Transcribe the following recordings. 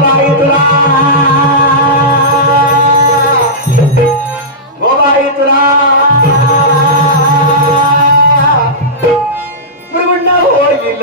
बाई तुला go by तुला मुरगुंडा होईल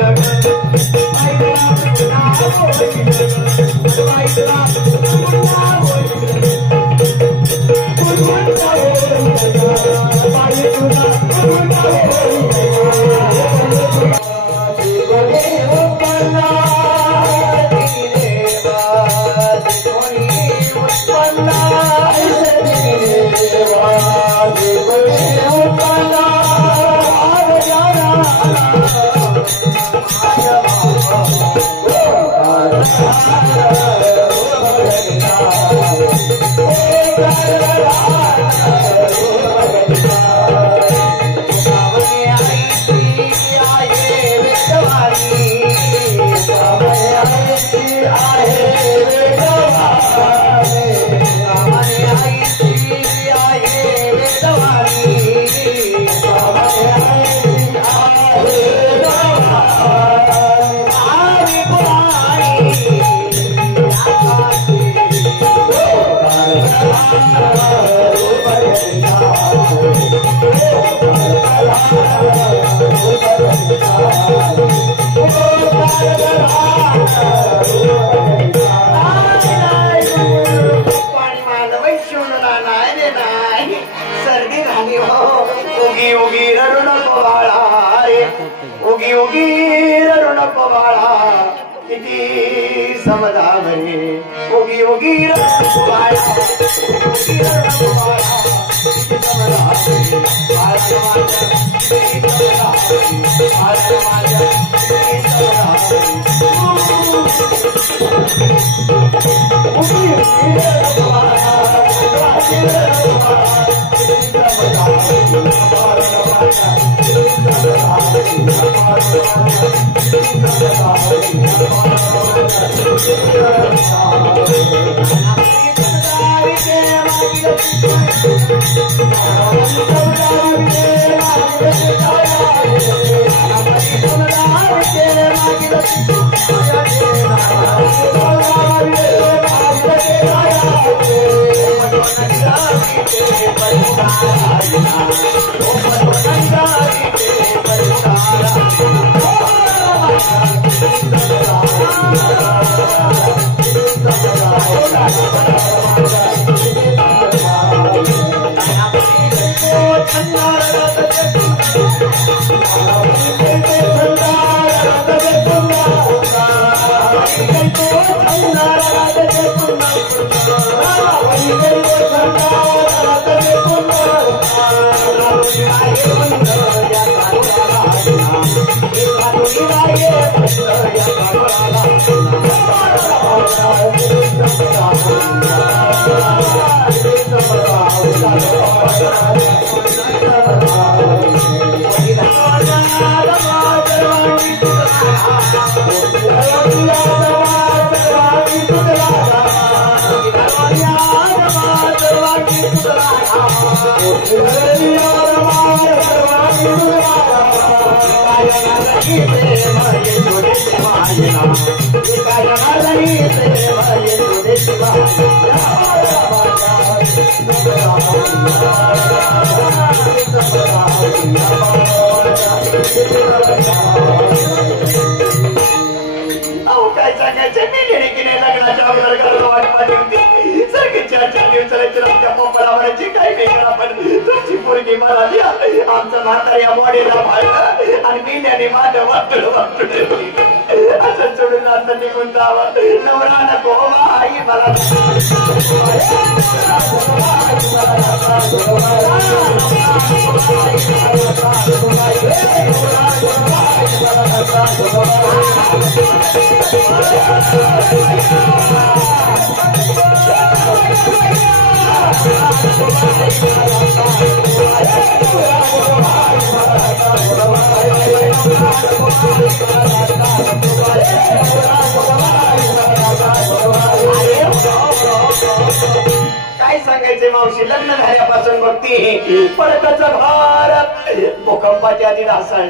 काय सांगायचे मावशी, लग्न झाल्यापासून बघती पडकाचा भारत भूकंपाच्या आधी रासायन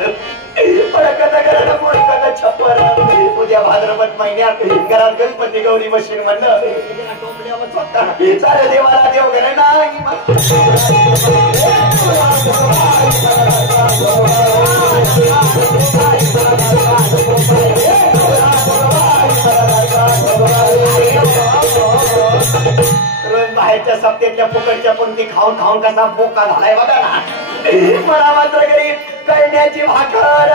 पडकाचा घराला मोडकाचा छप्पर उद्या भाद्रपद महिन्यात घरात गणपती गौरी बशीन म्हणलं टोपल्यावर स्वतः सारे देवाला देव घरे नाही रोज बाहेरच्या सप्त्यातल्या फुकटच्या पंक्ती खाऊन खाऊन कसा बोका झालाय बघा ना. मला मात्र घरी कळण्याची भाकर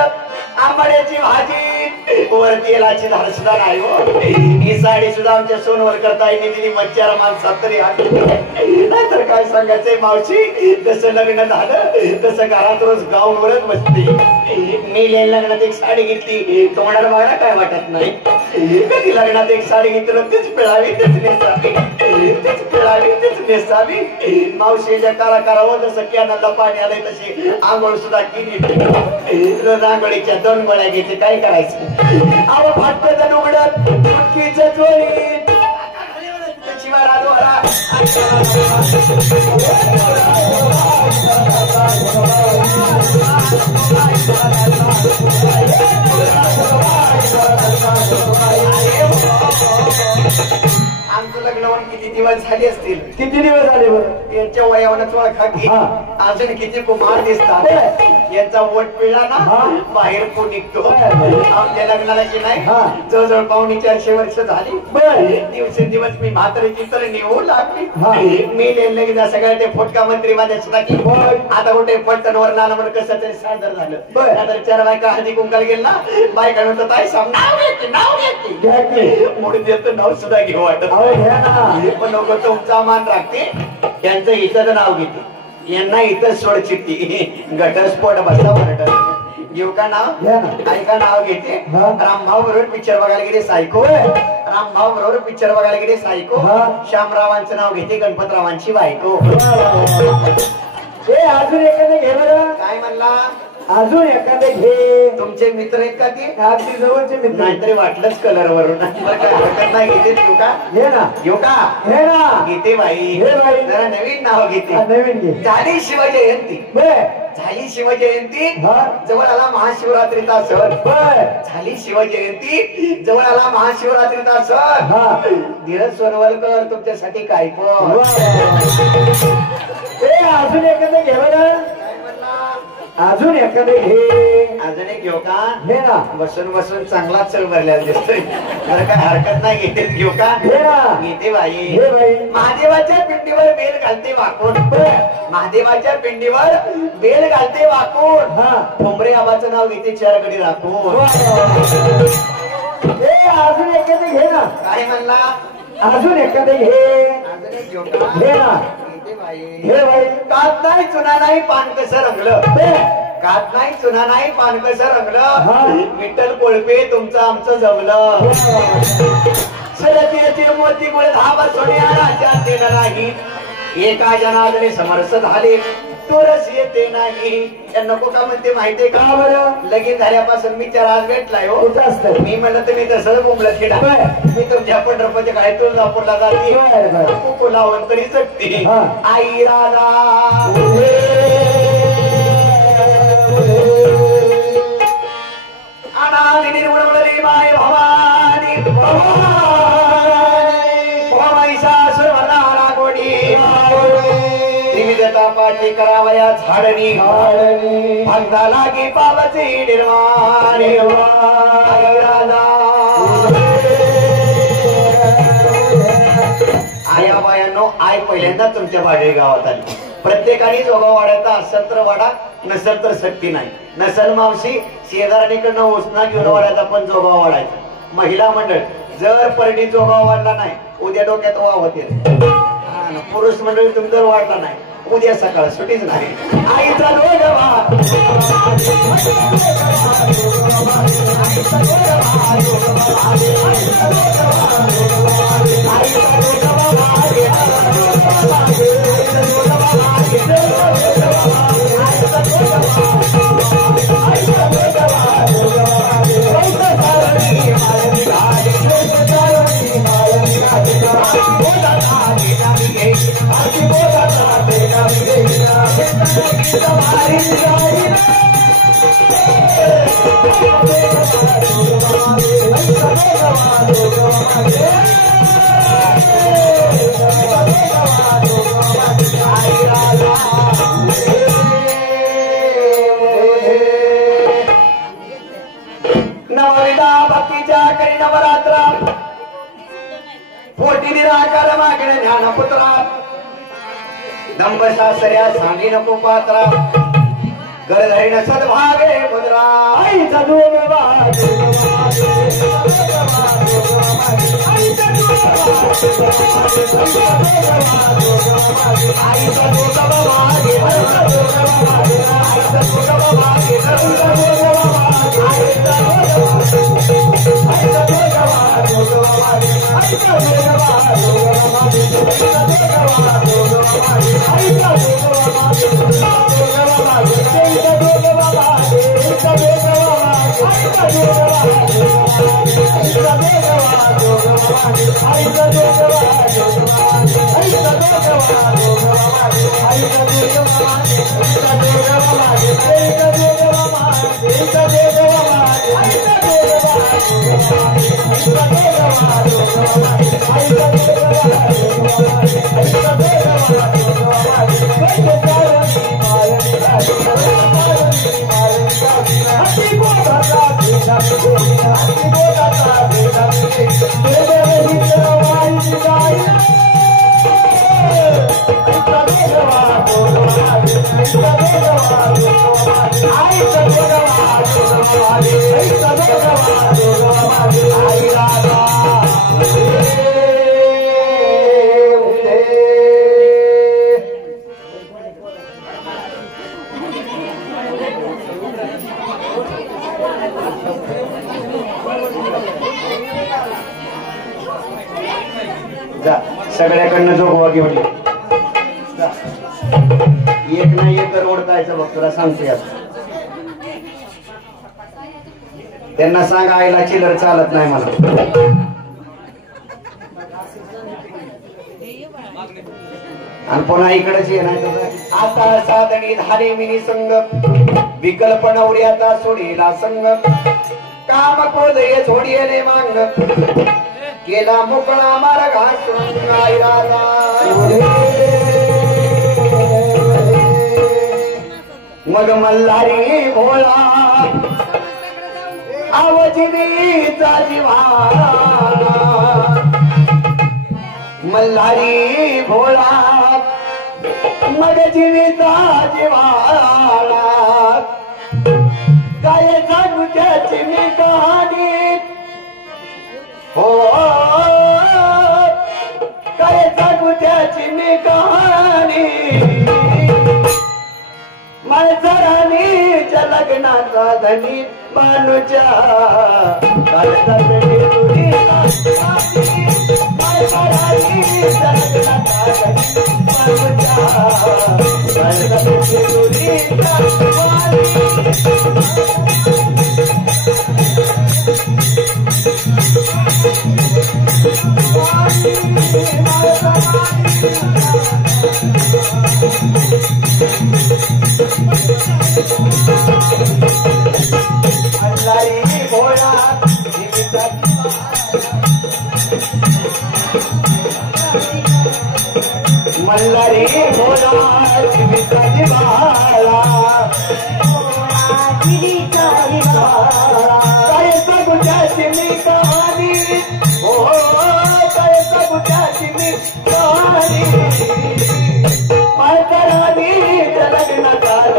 आंबाड्याची भाजी वर तेलाची धार सुद्धा नाही हो. ही साडी सुद्धा आमच्या सोनवर करता येईल तिने मच्छर माणसात तरी नाहीतर काय सांगायचंय मावशी. जसं लग्न झालं तसं घरात रोज गाऊनवरच बसते. मी लग्नात एक साडी घेतली तोंडाला बघायला काय वाटत नाही. कधी लग्नात एक साडी घेतली तीच पिळावी तीच नेसावी तीच पिळावी तीच नेसावी. मावशीच्या कारा करावं जसं कॅनलला पाणी आलंय तशी आंघोळ सुद्धा केली. रांगोळीच्या 2 गोळ्या घेते काय करायचं. अहो फाटकं उघडत चुटकीचं चोळीत शिवाय राजवाडा आमचं लग्न होऊन किती दिवस झाले असतील. किती दिवस झाले बरं. यांच्या वयावरच ओळखा की अजून किती कुमार दिसतात. यांचा वोट पिळला ना बाहेर कोण निघतो. आमच्या लग्नाला की नाही जवळजवळ 450 वर्ष झाली. दिवसेंदिवस मी म्हातारीची तर निवडू लागली. मी लिहिलं सगळ्या ते फोटका मंत्री माझ्या सुद्धा की आता कुठे पट्टणवर नाना म्हणून कसं तरी सादर झालं. नंतर 4 बायका हळदी कुंकाला गेल ना बायका म्हणतो ताई सांग नाव घेते म्हणून देतो नाव सुद्धा घेऊ वाटत पण नको तुमचा मान राखते. त्यांचं इथं नाव घेते यांना इथं सोड चिठ्ठी घटस्फोट बसा भरट घेऊ का नाव ऐका नाव घेते. रामभाऊ बरोबर पिक्चर बघायला गेले सायको. रामभाऊ बरोबर पिक्चर बघायला गेले सायको. श्यामरावांचं नाव घेते गणपतरावांची बायको. अजून एखादं घे बरं. काय म्हणला अजून एखादे घे. तुमचे मित्र आहेत का ते अगदी जवळचे मित्र. नाहीतरी वाटलंच कलर वरून नाही घेते घेऊ का घे ना घेऊ का घे ना घेते बाई जरा नवीन नाव घेते. नवीन घे. झाली शिवजयंती झाली शिवजयंती जवळ आला महाशिवरात्रीचा सण. झाली शिवजयंती जवळ आला महाशिवरात्रीचा सण. धीरज सोनवलकर तुमच्यासाठी काय पण अजून एखादं घे बरं. अजून एखादं घे. अजून एक घेऊ का घे ना. बसून बसून चांगला चढ भरलेला दिसतोय. जर काय हरकत नाही घेते घेऊ का घे ना. घेते बाई. घे बाई. महादेवाच्या पिंडीवर बेल घालते वाकून. महादेवाच्या पिंडीवर बेल घालते वाकून. ठोंबरे आबाचं नाव घेते 4 गडी राखून. अजून एखादं घे ना. काय म्हणला अजून एखादं घे. अजून एक घेऊ का घे ना. हे बाई कात नाही चुना नाही पान कसं रंगलं. कात नाही चुना नाही पान कसं रंगलं. विठ्ठल कोळपे तुमचं आमचं जमलं. सरतीचे मोतीमुळे धावा सोन्या राज्यात देणं नाही. एका जनार्दने समरस झाले तोरस येते नाही. नको का म्हणते माहितीये का बरं. लगीन झाल्यापासून मी 4 आज भेटलाय हो. मी म्हणलं तुम्ही तसं बोंबलं खेळा. मी तुमच्या पंढरपूरच्या काय तुळजापूरला जाते कुलावून तरी जगते. आई राजा अनादी निर्मळी माय भवानी महिषासुर भरणारा कोणी विविधता पाठी करावया झाडणी भक्ता लागी पावची निर्माण. आया बायांनो आय पहिल्यांदा तुमच्या भाडे गावात आली. प्रत्येकाने जोगावाड्याचा असेल तर वाडा नसेल तर सक्ती नाही. नसल मावशी शेजारणीकडनं उसना घेऊन वाड्याचा पण जोगावा वाढायचा. महिला मंडळ जर परडी जोगावा वाढला नाही उद्या डोक्यात वाव होते. पुरुष मंडळी तुम्ही जर वाढला नाही उद्या सकाळ सुटीच नाही. आईचा नवविधा भक्तीच्या करी नवरात्रा पोटी निराकार मागणे ज्ञानपुत्रा दंभ सासऱ्या सांगी नको पात्रा गरधरीन सद्भावे मुद्रा आईचा सगळ्याकडनं जोगवा घेऊन एक ना एक रोड जायचं बघ तुला सांगते त्यांना सांग आईला चिल्लर चालत नाही मला आणि पुन्हा इकडेच ये नाही आता साधणी धारे मिनी संग विकल्प नवऱ्याचा सोडीला संग काम कोदये झोडियले मांग केला मोकळा मार्ग मग मल्हारी भोळा आवजिनीचा जिव्हाळा मल्हारी भोळा मग जिनीचा जिव्हाळा काय सांगू त्याची मी कहाणी हो काय सांगू त्याची मी कहाणी माणसाराणीच्या लग्नाचा धनी मानुच्या माणसाराणीच्या लग्नाचा मल्हारी भोळा मल्हारी भोळा जीविताची बाळा काय सगुच्याची मी कहाणी हो काय सगुच्याची मी कहाणी माळकरांनी लग्न काल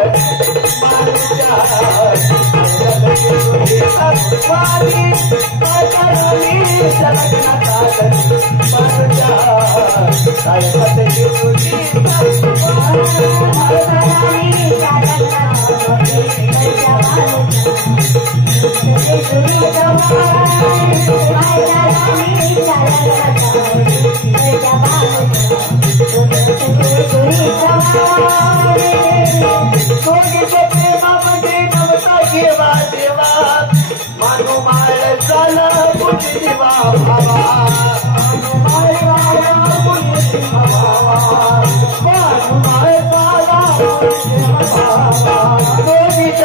मानो माळ झाला देवा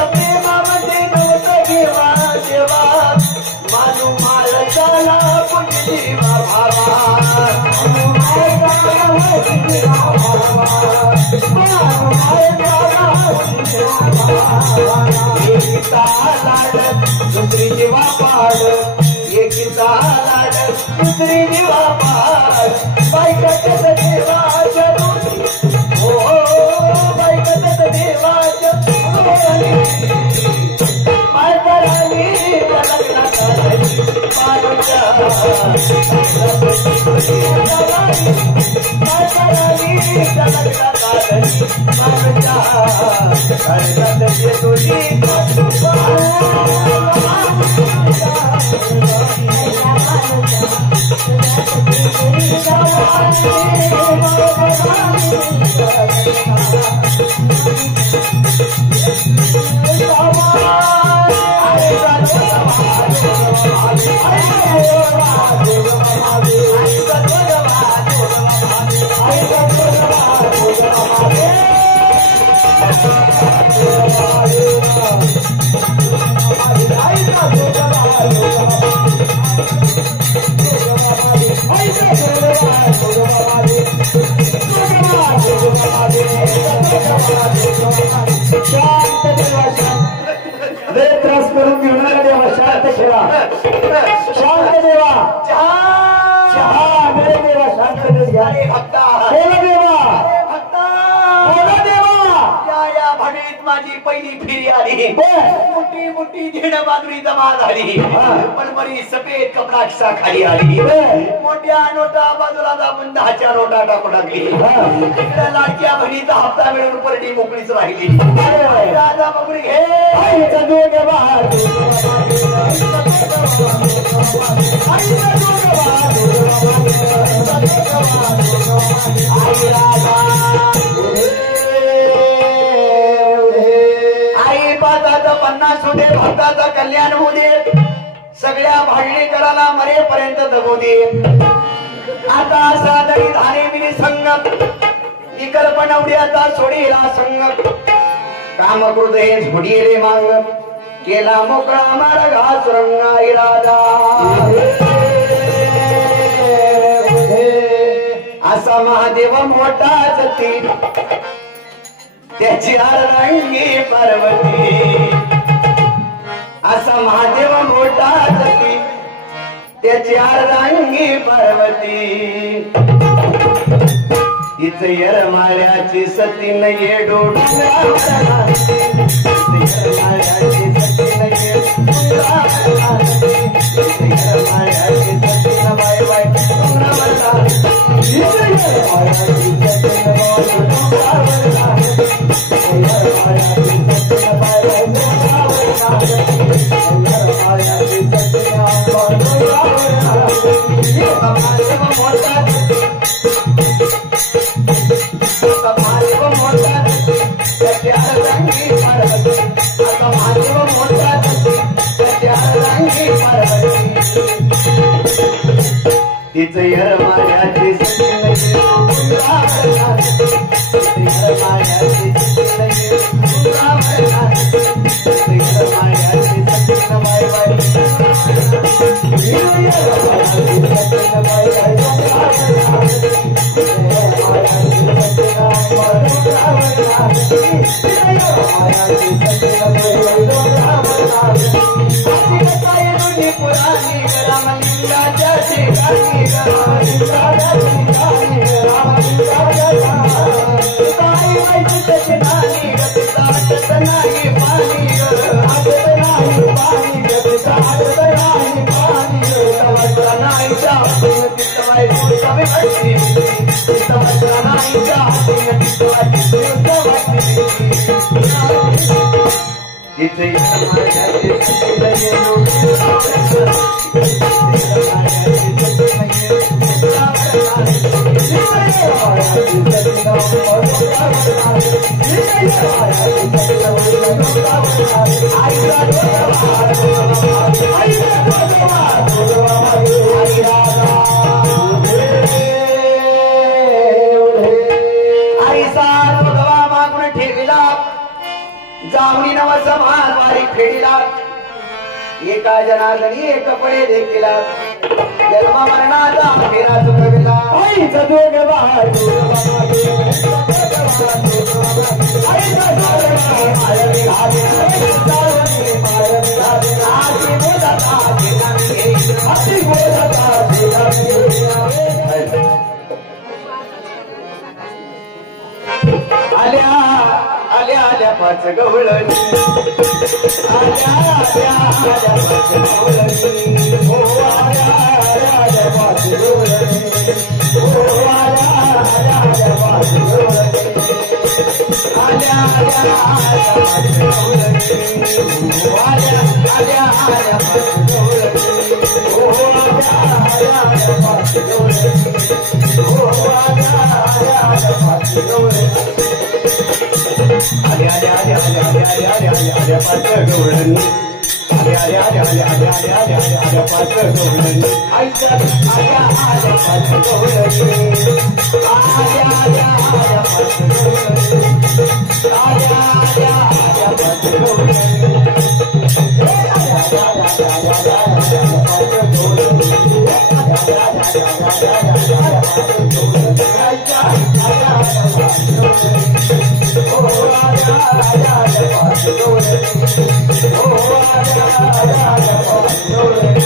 प्रेमामध्ये नव्हतं घेवा देवा मानो माळ झाला दुसरी जीवा पाड एकीचा लाड दुसरी जीवा पाड बायकाच्या देवाच्या हो बायकाच्या देवाच्या बायकारानी त्रास करून घेणार देवा शांत ठेवा शांत देवा चहा मेरे देवा शांत देवा बोला देवा बोला देवा या भागीत माझी पहिली फेरी आली मोठी मोठी झेड बाजरी जमा झाली पण बरी सफेद कपडा खिसा खाली आली मोठ्या नोटा बाजूला दाबून 10च्या नोटा टाकून टाकली इकडे लाडक्या बहिणीचा हप्ता मिळून परडी मोकळीच राहिली राजा बकरी घे आई पादाचं 50 होते भक्ताचं कल्याण होऊ दे सगळ्या भांडणीकराला मरेपर्यंत जगू दे आता सादरी धाने मिनी संग विकल्प नवड्याचा सोडीला संग कामकृत हे झोडीले मांग केला मोकळा मार्गा सुरंगाई राजा असा महादेव मोठा सती त्याची अर्धांगी पार्वती असा महादेव मोठा सती त्याची अर्धांगी पार्वती तिचे येरमाळ्याची सती नये डोळ्याची बाय बाय तिचं येरमाळ्याची जामणी नवस महाद्वारी फेडीला एका जनार्दनी एक पळे देखील जन्म मरणाचा फेरा चुकविला आल्या आल्या आल्या पाच गवळणी आल्या आल्या आल्या पाच गवळणी हो आल्या आल्या आल्या पाच गवळणी हो आल्या आल्या आल्या पाच गवळणी आल्या आल्या आल्या पाच गवळणी हो आल्या आल्या आल्या पाच गवळणी हो आल्या आल्या आल्या पाच गवळणी हो आल्या आल्या आल्या पाच गवळणी आले आले आले आले आले आले आले आले आले पात्र गवळणी आले आले आले आले आले आले आले आले आले पात्र गवळणी आयच्या आल्या आल्या पात्र गवळणी आल्या आल्या आल्या पात्र गवळणी आल्या आल्या आल्या पात्र गवळणी आल्या आल्या आल्या आल्या आल्या आल्या पात्र गवळणी आल्या आल्या आल्या आल्या आल्या आल्या पात्र गवळणी आयच्या आल्या आल्या पात्र गवळणी Oh, आल्या आल्या आल्या पाच गवळणी हो आल्या आल्या आल्या पाच गवळणी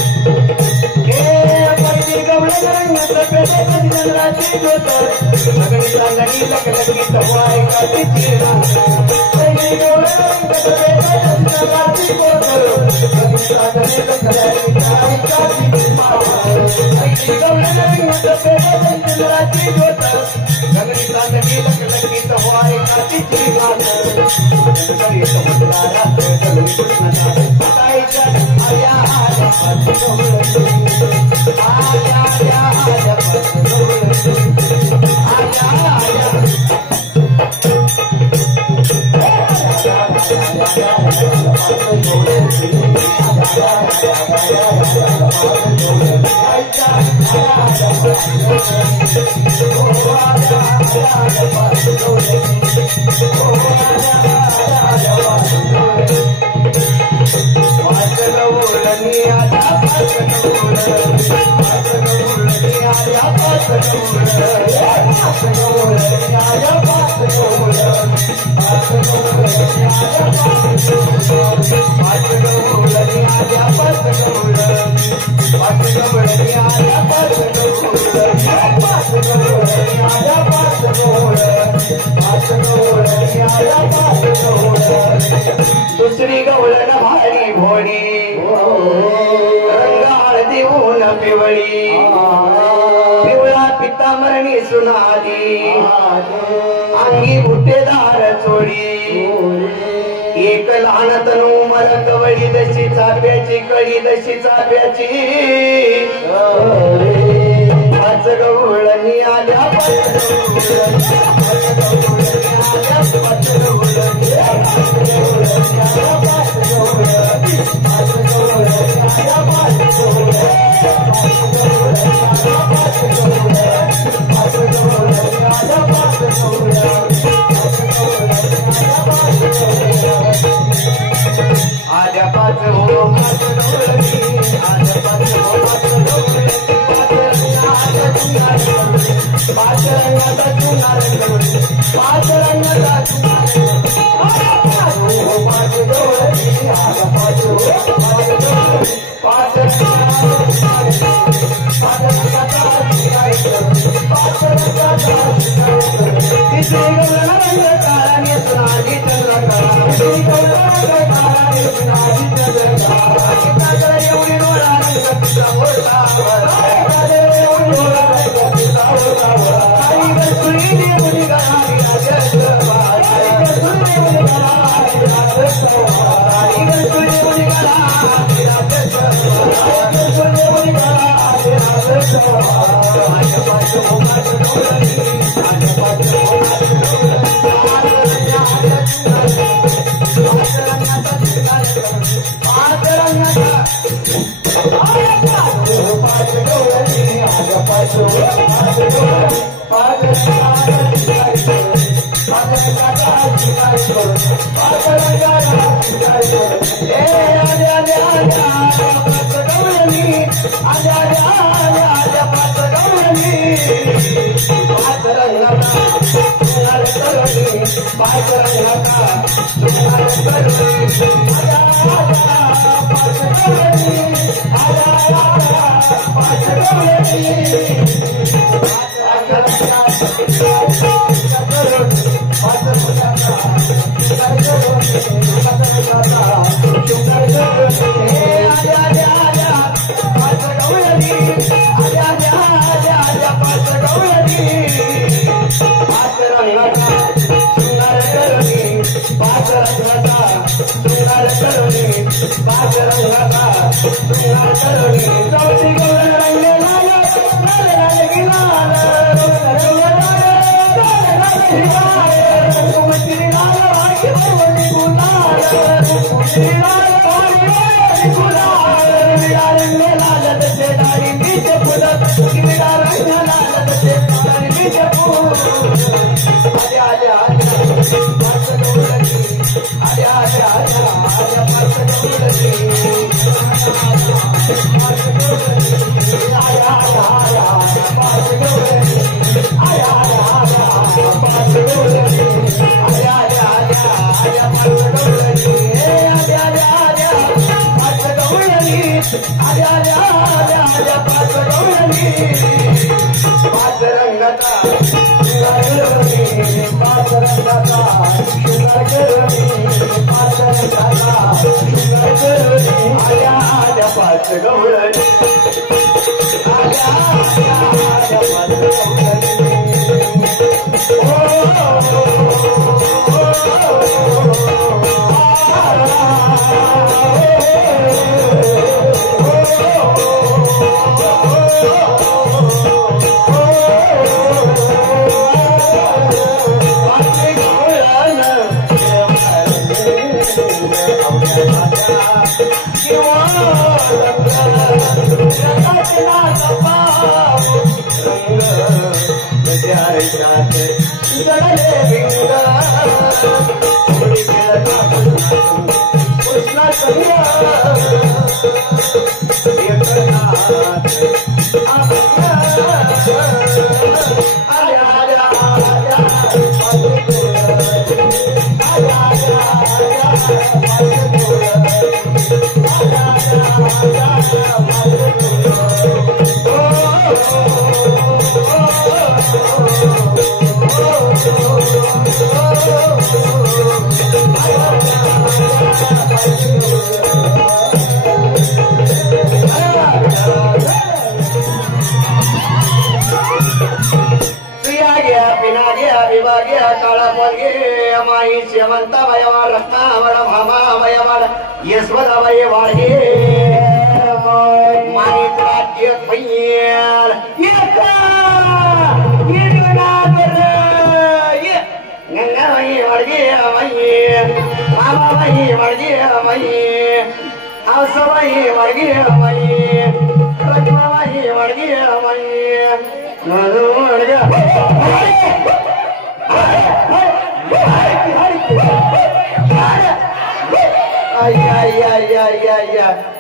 हे पहिली गवळण रंगाचं पेटत चंद्राची ज्योत सगळी चांदणी लखलखी तवाय का तिची रांग पहिली गवळण रंगाचं पेटत चंद्राची ज्योत सगळी चांदणी लखलखी तवाय का तिची माव पहिली गवळण रंगाचं पेटत चंद्राची ज्योत सगळी चांदणी लखलखी तवाय का तिची रांग सगळी समुद्रात सगळी कृष्णाचा सकाळीच्या आल्या आल्या पाच गवळणी आल्या आल्या आल्या पाच गवळणी आल्या आल्या दुसरी गवळण भारी भोळी रंगाळ देऊन पिवळी पिवळा पितामरणी सुनाली अंगी बुटेदार चोळी एक लहान तनू मर कवळी दशी चाप्याची कळी दशी चाप्याची पाच गवळणी आल्या आल्या पाच हो पाच रंगाचा चुनार पाच रंगाचा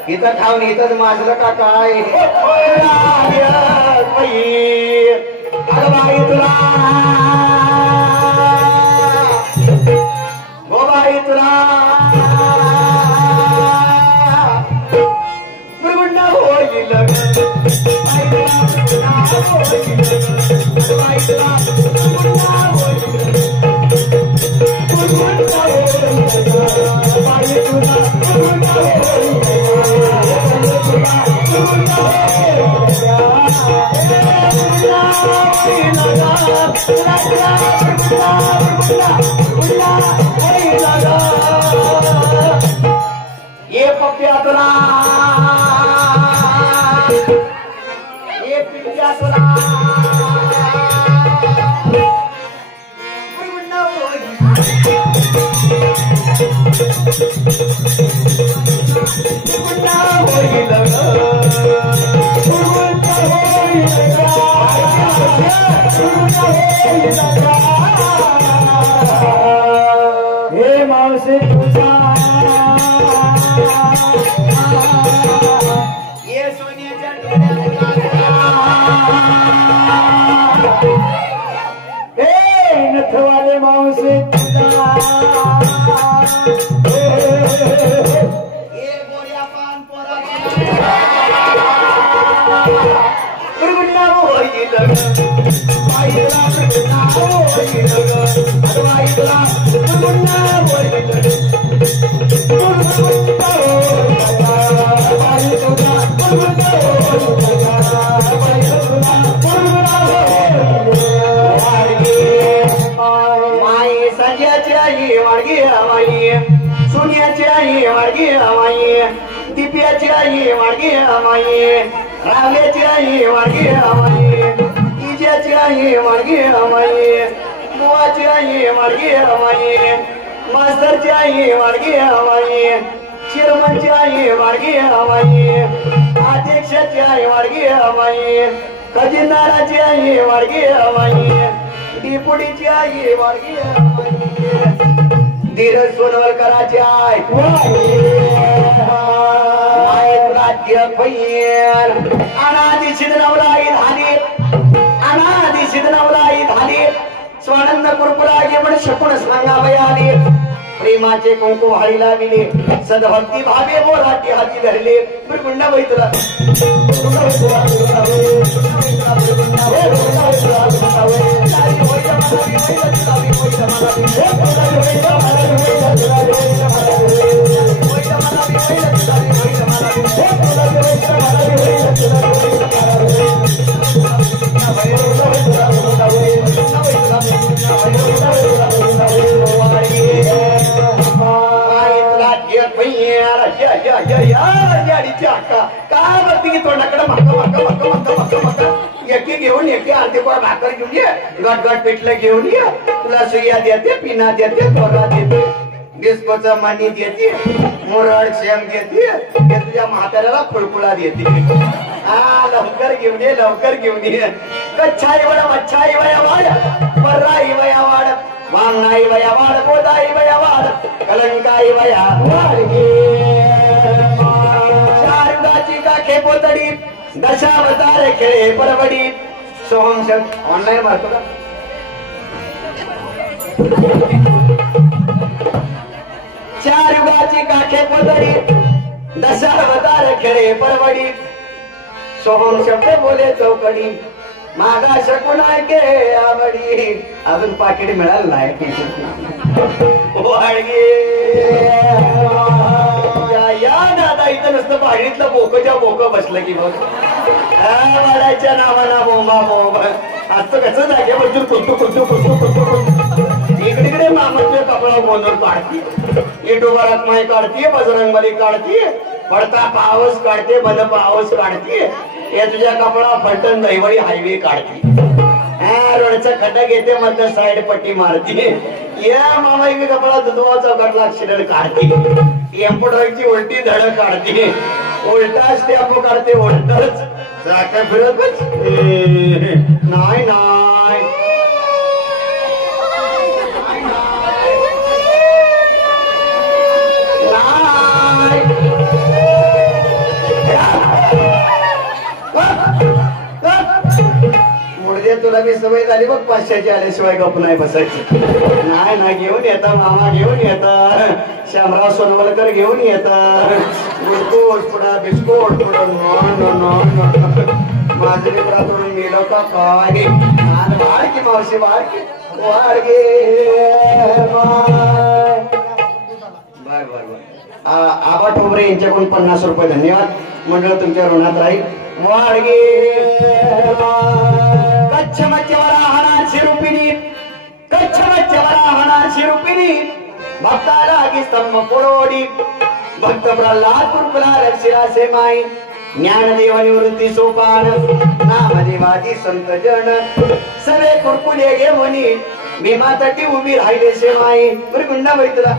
इथं खाऊन इथंच माझलं का काय बाई तुला गो बाई तुला गुरुगुंडा होईल ये पप्प्या तुला ये पिंड्या तुला हे मावशी तुझा ये सोन्याच्या हे नथवाले मावशी तुझा पुरगुंडा होईल बाईला पुरगुंडा होईल बाईला पुरगुंडा होईल पुरगुंडा माई संजयाची आई वाडगी माई सोनियाची आई वाडगी माई दिप्याची आई वाडगी माई रावल्याची आई वाडगी माई इजाची आई वाडगी माई बुवाची आई वाडगी माई मास्तरची आई वाडगी माई चिरमनची आई वाडगी माई अध्यक्षाची आई वाडगी माई खजिनदाराची आई वाडगी माई डिपुटीची आई वाडगी धीरज सोनवलकराची आई अनादि सिद्धनवलाई धाली अनादि सिद्धनवलाई धाली स्वानंद कुरकुलागी पण शकून सांगावया आली प्रेमाचे कुंकू हाडी लाविले सद्भक्ती भावे बोलाटी हाती धरले पुरगुंडा बैतला काय बघती की तोंडाकडे एकी घेऊन एकी अर्धी कोण भाकर घेऊन ये गट गट पिठलं घेऊन ये तुला सुया देते पिना देते तोरा देते डिस्कोचा मानी देते मुरड शेम देते हे तुझ्या म्हाताऱ्याला फुलफुला देते हा लवकर घेऊन ये कच्छाई वडा मच्छाई वया वाड पर्राई वया वाड वांगनाई वया वाड बोदाई वया वाड कलंकाई वया वाड काखे पोतडी दशावतार खेळे परवडी सोहम शब्द ऑनलाईन मारतो का चार युगाची काखे पोतडी दशावतार खेळे परवडी सोहम शब्द बोले चौकडी मागा शकून ऐके आवडी अजून पाकिट मिळालं नाही या दादा इथं नुसतं पाहिणीतलं बोक बसलं की बघ वाडायच्या नावाना बोंबा बोंब असं कसं जागे बसून इकडे मामाचे कपडा गोंधळ काढती इटोबारात माय काढतीये बजरंगबली काढतीये पडता पावस काढते बंद पावस काढतीये हे तुझ्या कपडा फलटण दहिवडी हायवे काढते रोडचा खड्डा घेते मधलं साइड पट्टी मारते या मामा इकडे कपडा दुधवाचा गटला शिरड काढते एम्पोडरची उलटी धड काढते उलटा स्टॅम्प काढते उलटच जाका फिरत नाही नाही मुळदे तुला मी सवय झाली बघ 500ची आल्याशिवाय गप नाही बसायची नाही ना घेऊन येता मामा घेऊन येता श्यामराव सोनवलकर घेऊन येता गुलकोट पुडा बिस्कोट पुडा माझे लेकरातून मेलो का काय वाढ की मावशी वाढ की वाढ गे बाय बाय बाय आबा ठोबरे यांच्याकडून 50 रुपये धन्यवाद मंडळ तुमच्या ऋणात राहील वाढ गे कच्छ मच्छवरा शिरुपिनी कच्छ मच्छवरा शिरुपिनी भक्ताला की स्तंभ पुरोडी भक्त प्रल्हाद कुरकुला रक्षिरासे माई ज्ञानदेव निवृत्ती सोपान नामदेवादी संत जन सगळे कुरकुले घेऊनी भीमातटी उभी राहिले शेमाई गुंडा बैतला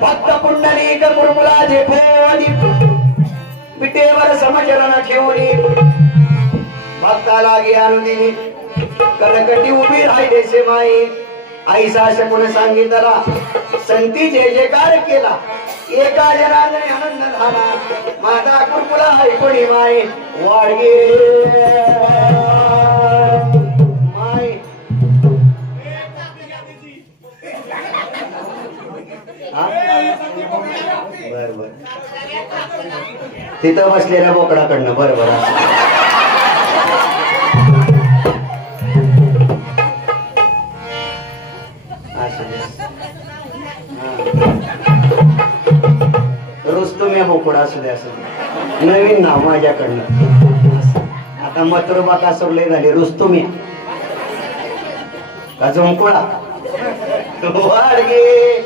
भक्त पुंडलिक कुरकुला झेपोनी पिठेवर समचरण ठेवणी भक्ताला गे अनुदिनी कनकटी उभी राहिले शेमाई आई सासपून सांगितला संती जय जयकार केला एका जनार्दने आनंद झाला माझा कुरकुला ऐकणी माय वाडगे माय बर बर तिथं बसलेल्या बोकडाकडनं बरोबर रुस्तुम या बोकडा असू दे असं नवीन नाव माझ्याकडनं आता मथुरबाका सोडले झाले रुस्तुमी का झोंकुळा वाडगे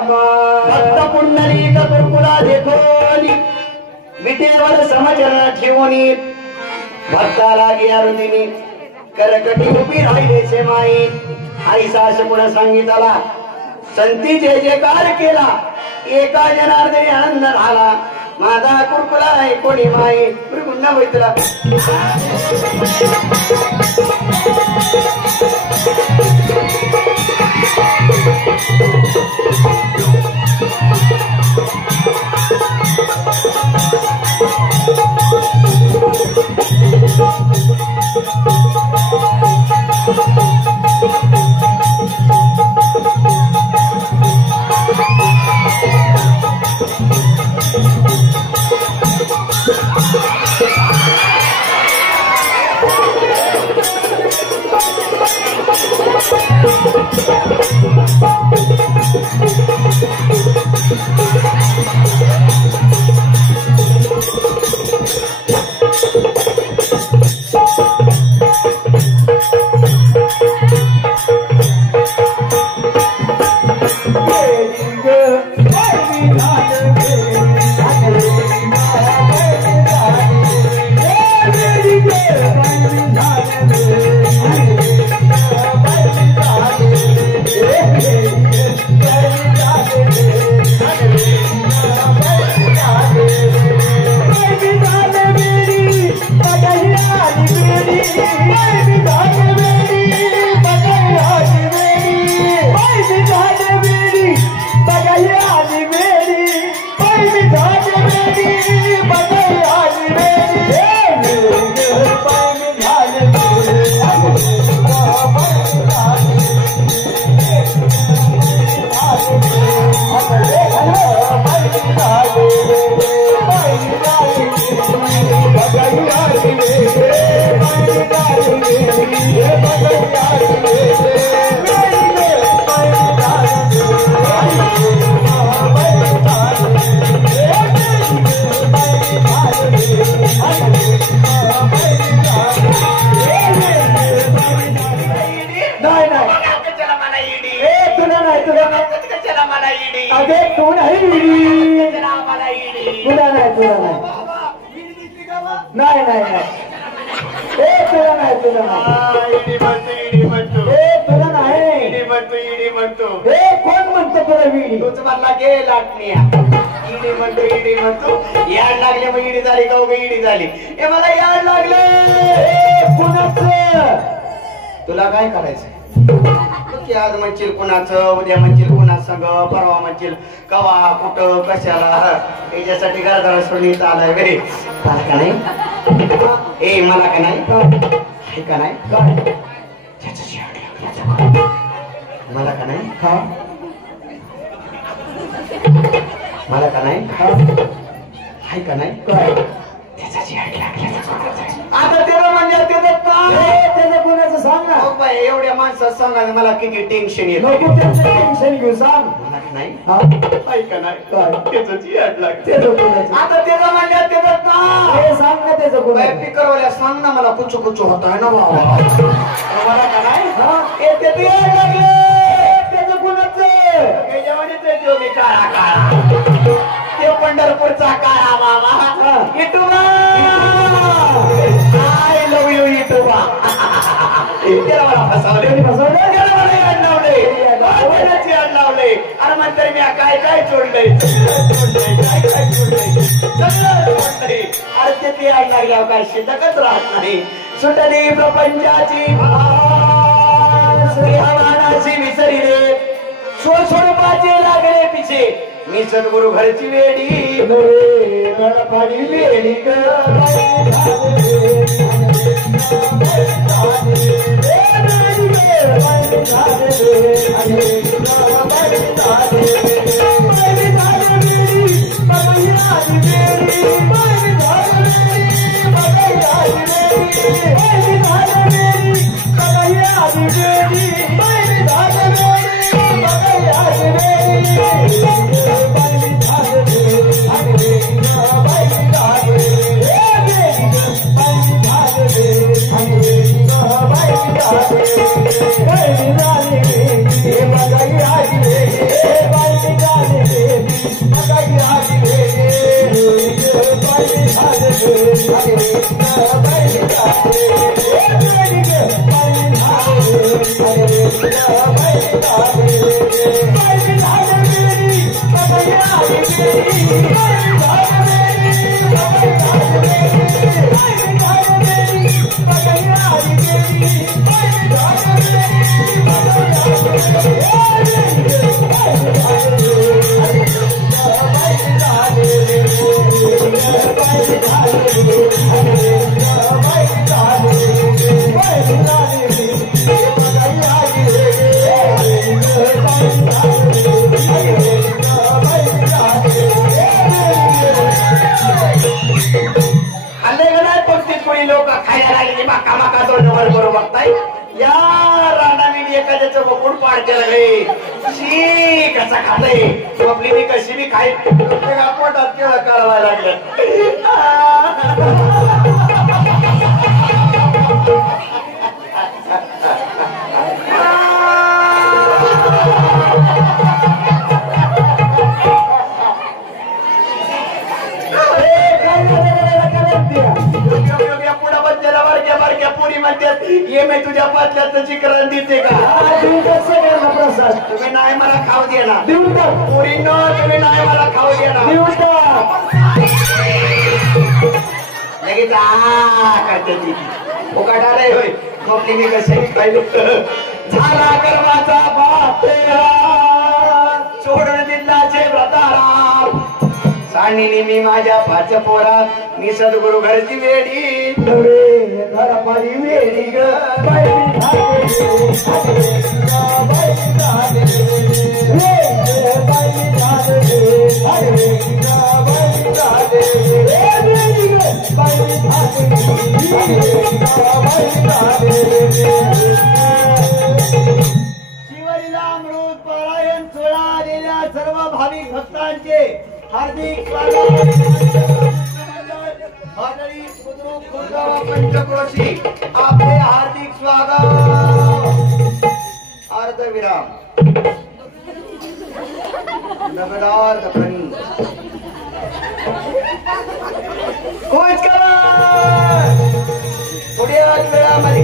भक्त पुंडली कुरकुला देखोनी विठेवर समाचार ठेवून भक्ताला गियारुदिनी करकटी उभी राहिलेचे माई आई सास पुन्हा सांगितला संती जय जयकार केला एका जनार्दनी आनंद झाला माझा कुरकुला आहे कोणी माई पुन्हा होईतला तुला काय करायचंय आज म्हणशील कुणाचं उद्या म्हणशील कुणा संग परवा म्हणशील कवा कुठं कशाला याच्यासाठी घरादार सोडून इथं आलाय रे मला का नाही ए मला का नाही हे का नाही मला का नाही मला का नाही हाय का नाही आता त्याला म्हणजे त्याचं कोणाचं सांग ना एवढ्या माणसात सांगा मला किती टेन्शन येतं टेन्शन घेऊ सांग मला का नाही हाय का नाही त्याच याड लागते आता त्याचं म्हणजे त्याचं ना सांग ना त्याचं पिकरवाल्या सांग ना मला कुचू कुचू होत आहे ना बाबा मला का नाही त्याचं याड लागलं त्याचं कोणाचं त्याच्यामध्ये मी काळा काळा ते पंढरपूरचा काळा मामा इटुबा आय लव्ह यू इटुबा त्याला मला फसवले त्याला मला याड लावले याड लावले अरे म्हणते मी काय काय चोडलंय काय चोडलंय सगळं चोडलंय अरे ते याड लागल्यावर काय शिल्लकच राहत नाही सुटली प्रपंचाची श्री हवानाची घरी रे स्वस्वरूपाचे लागले पिछे मी सद्गुरु घरची वेडी गणपती वेडी ग मी माझ्या पाच पोरात मी सद्गुरु घरची वेडी गणपती वेडी ग शिवलीला अमृत पारायण सोहळा आलेल्या सर्व भाविक भक्तांचे हार्दिक स्वागत पंचक्रोशी आपले हार्दिक स्वागत अर्धविराम नगदार दफनी पुढे वेळामध्ये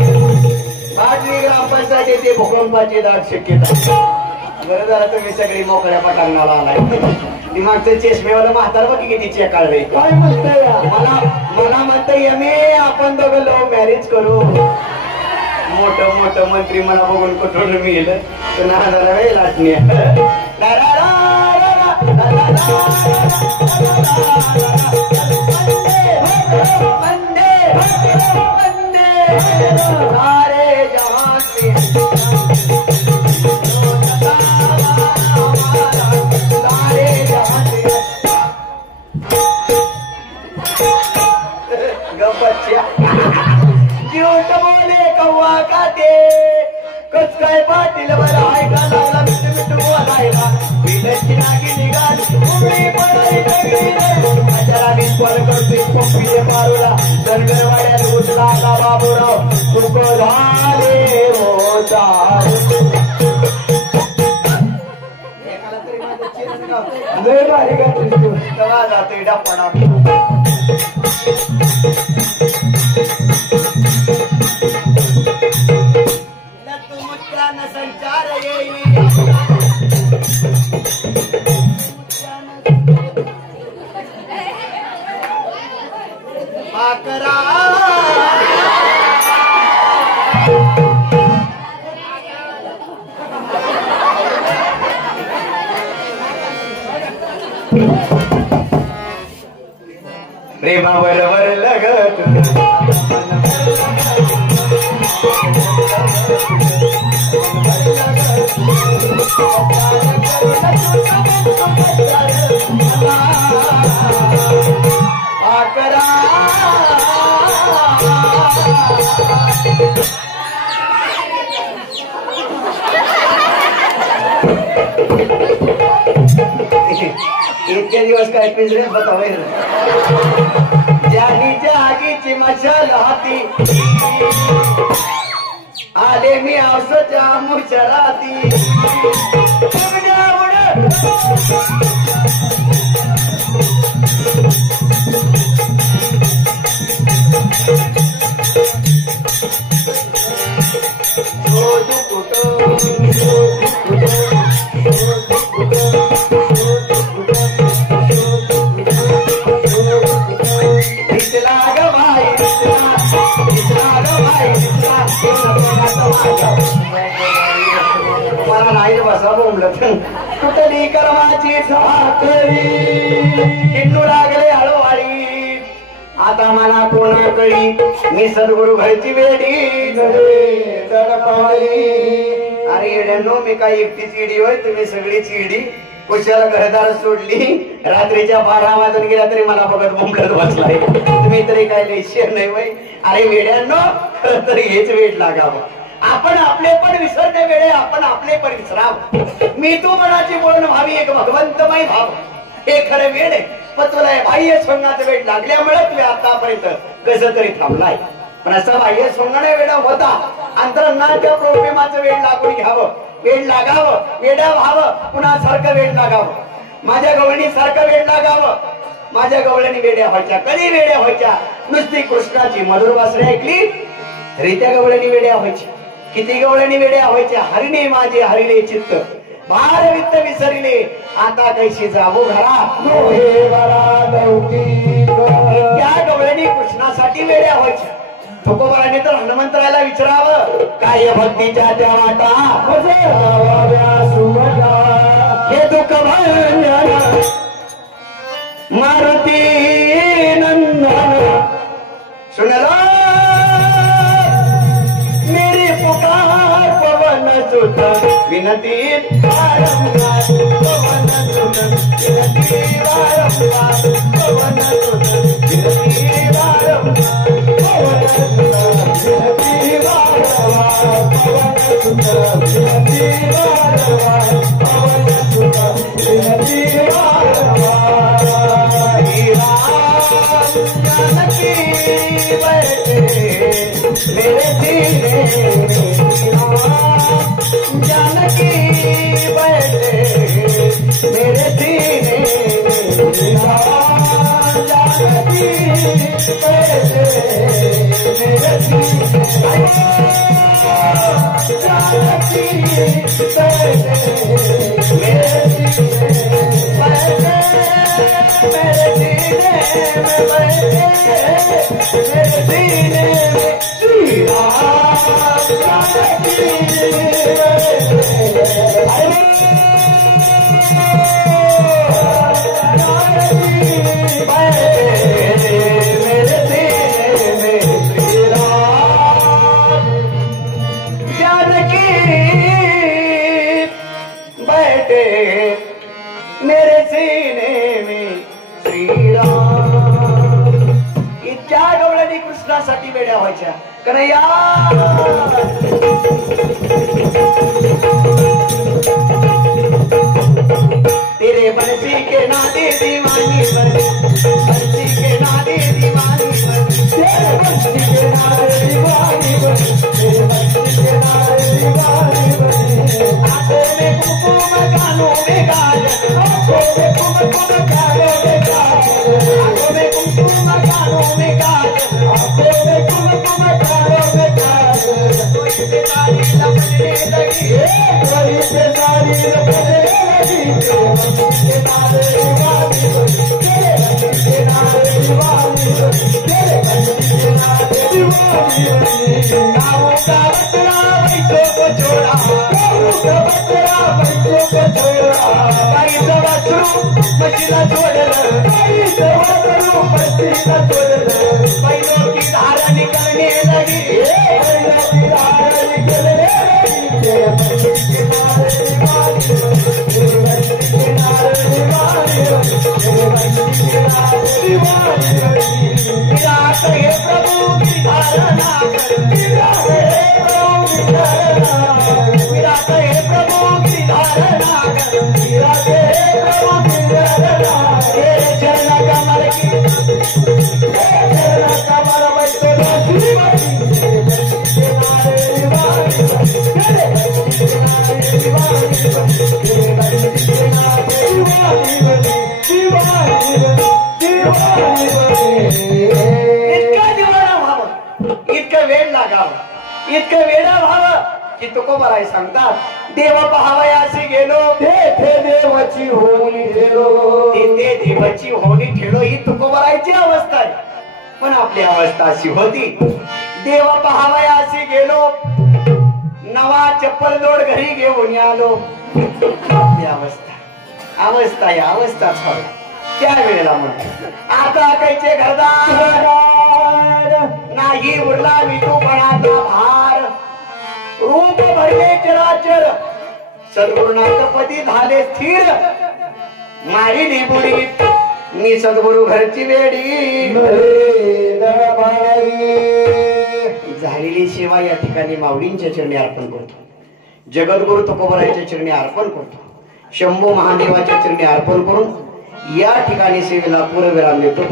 भाटली ग्रामपंचायत येथे भूकंपाची दाट शक्यता बरं झालं तुम्ही सगळी मोकळ्या पटांगणाला आलाय दिमागचे चष्मेवाला म्हातार बघ किती चेकाळवे काय म्हणताय मला म्हणता यमे आपण दोघं लव्ह मॅरेज करू मोठं मंत्री मला बघून कुठून मिळेल तर नादाला वेळ लाटणे सारे जहां कव्वा खाते कस काय पाटील बरं ऐका लागला मिठू बोलायला पिठाची नागी निघाली उघडी पडाई दगडी करतोय पप्पीचे मारूला धनगरवाड्यात उचला बाबूराव सुख झाले हो लय भारी का जातोय डापणा संचार पाकरा प्रेमावर लगत आकरा इतके दिवस काय पिंजऱ्यात बतावे ज्यानी जागीची मशाल हाती आले मी आवसाच्या मुशराती मला नाही बसा बोंबलत कुठली कर्माची साखरी हिंडू लागले हळूहळी आता मला कोणाकडे मी सद्गुरु घरची वेडी अरे येड्यांनो मी काय एकटीच इडी होय तुम्ही सगळीच इडी कुशाला घरदार सोडली रात्रीच्या 12 वाजून गेला तरी मला बघत बोंबलत बसलाय तुम्ही तरी काय लेशियर नाही वय अरे वेड्यांनो खरं तरी हेच वेळ लागावं आपण आपले पण विसरणे वेळे आपण आपले पण विसराव मी तू मनाची बोलणं व्हावी एक भगवंतमय भाव हे खरं वेळ आहे पण तुला बाह्य सोंगाचा वेळ लागल्यामुळे तुला आतापर्यंत कसं तरी थांबलाय पण असं बाह्य सोंगणे वेळ होता अंतरंगाच्या प्रेमाचं वेळ लागून घ्यावं वेळ लागावं वेडा व्हावं पुन्हा सारखं वेळ लागावं माझ्या गवळणी सारखं वेळ लागावं माझ्या गवळणी वेड्या व्हायच्या कधी वेड्या व्हायच्या नुसती कृष्णाची मधुर वासरे ऐकली तरी त्या गवळणी वेड्या व्हायच्या किती गवळणी वेड्या व्हायच्या हरिणे माझे हरिले चित्त भार वित्त विसरिले आता कैशी जावो घरा त्या गवळणी कृष्णासाठी वेड्या व्हायच्या तुकोबाराने तर हनुमंतराला विचारावं काय भक्तीच्या त्या वाटा हे दुःख भंजन मारुती नंदन सुनला मेरी पुकार पवन सुत विनती वारंवार पवन सुत विनती वारंवार पवन सुत विनती वारंवार पवन सुत विनती वारंवार पवन सुत विनती वारंवार पवन सुत विनती वारंवार जानकी बैठे मेरे सीने जानकी बैठे मेरे सीने जानकी बैठे मेरे सीने जानकी बैठे मेरे सीने मेरे सीने में श्री राम इतक्या गवळणी कृष्णासाठी वेड्या व्हायच्या कन्हैया तेरे बंसी के नादे दीवानी बनी बंसी के नादे दीवानी बनी तेरे बंसी के नादे दीवानी बनी तेरे बंसी के नादे दीवानी बनी आंखों में कुमकुम कानों में काजल आंखों में कुमकुम कानों में काजल आंखों में कुमकुम कानों में काजल आंखों में कुमकुम कानों में काजल कोई से सारी लपटने लगी कोई से सारी लपटने लगी के नारे दीवानी तेरे के नारे दीवानी तेरे के नारे दीवानी गाँव का बतरा बैठो को छोड़ा गाँव का बतरा बैठो को छोड़ा भाई सब वाचरू म्हशीला जोडलं गाईचं वासरू म्हशीला जोडलं बैलो की धारण करणे लगी बैलाची धारण करणे विराट हे प्रभू की धारणा विराट हे प्रभू की धारणा विराट हे प्रभू की धारणा हे चरण कमल की चरण कमल इतकं वेळ लागावं इतकं वेळा व्हावं की तुकोबाराय सांगतात देव पहावयासी गेलो तेथे देवाची होणी ठेलो तेथे देवाची होणी ठेलो ही तुकोबारायची अवस्था आहे. पण आपली अवस्था अशी होती देव पहावयासी गेलो नवा चप्पल जोड घरी घेऊन आलो. आपली अवस्था अवस्था या अवस्थाच होता त्या वेळेला म्हणतो आता कैचे घरदार नाही उरला विटूपणाचा भार रूप भरले चराचर सद्गुरुनाथपदी झाले स्थिर मारी बुडी मी सद्गुरु घरची वेडी झालेली सेवा या ठिकाणी माऊलींच्या चरणी अर्पण करतो. जगद्गुरु तुकोबारायच्या चरणी अर्पण करतो. शंभू महादेवाच्या चरणी अर्पण करून या ठिकाणी सेवेला पूर्वविराम देतो.